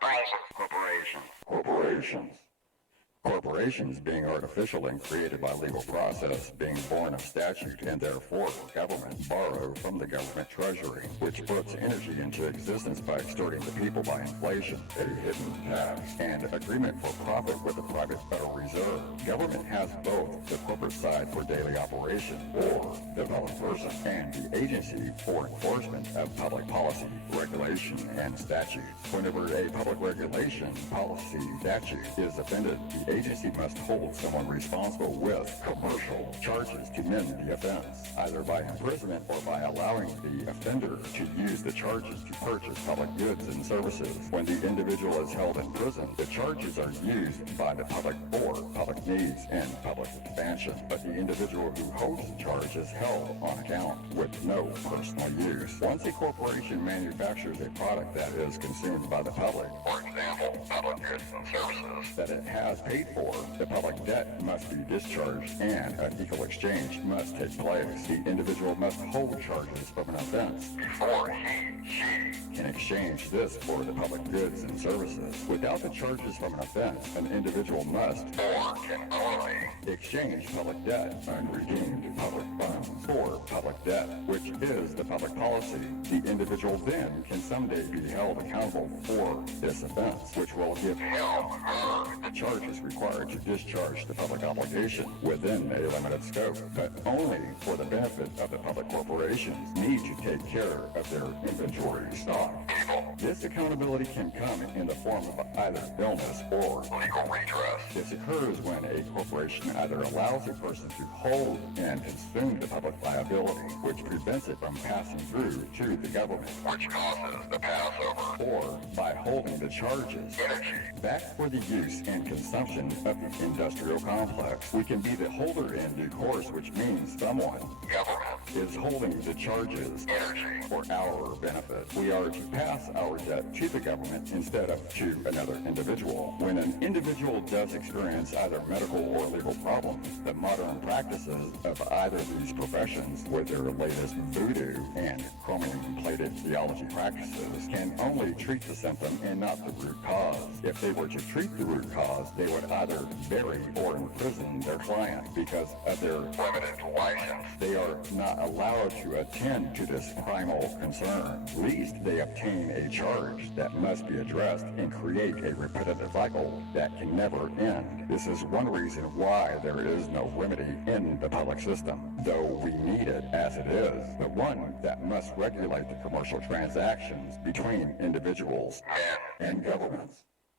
Corporations. Corporations being artificial and created by legal process, being born of statute, and therefore government borrow from the government treasury, which puts energy into existence by extorting the people by inflation, a hidden tax, and agreement for profit with the private Federal Reserve. Government has both the corporate side for daily operation, or the public person, and the agency for enforcement of public policy, regulation, and statute. Whenever a public regulation, policy, statute is offended, the agency must hold someone responsible with commercial charges to mend the offense, either by imprisonment or by allowing the offender to use the charges to purchase public goods and services. When the individual is held in prison, the charges are used by the public for public needs and public expansion, but the individual who holds the charge is held on account with no personal use. Once a corporation manufactures a product that is consumed by the public, for example, public goods and services, that it has paid for, the public debt must be discharged and an equal exchange must take place. The individual must hold charges from an offense before she can exchange this for the public goods and services. Without the charges from an offense, an individual must or can only exchange public debt, unredeemed public funds, for public debt, which is the public policy. The individual then can someday be held accountable for this offense, which will give him the charges required to discharge the public obligation within a limited scope, but only for the benefit of the public. Corporations need to take care of their inventory stock. This accountability can come in the form of either illness or legal redress. This occurs when a corporation either allows a person to hold and consume the public liability, which prevents it from passing through to the government, which causes the passover, or by holding the charges, energy, back for the use and consumption of the industrial complex. We can be the holder in due course, which means someone, government, is holding the charges, energy, for our benefit. We are to pass our debt to the government instead of to another individual. When an individual does experience either medical or legal problems, the modern practices of either of these professions, with their latest voodoo and chromium-plated theology practices, can only treat the symptom and not the root cause. If they were to treat the root cause, they would either bury or imprison their client because of their limited license. They are not allowed to attend to this primal concern. Least they obtain a charge that must be addressed and create a repetitive cycle that can never end. This is one reason why there is no remedy in the public system, though we need it as it is, but one that must regulate the commercial transactions between individuals and governments.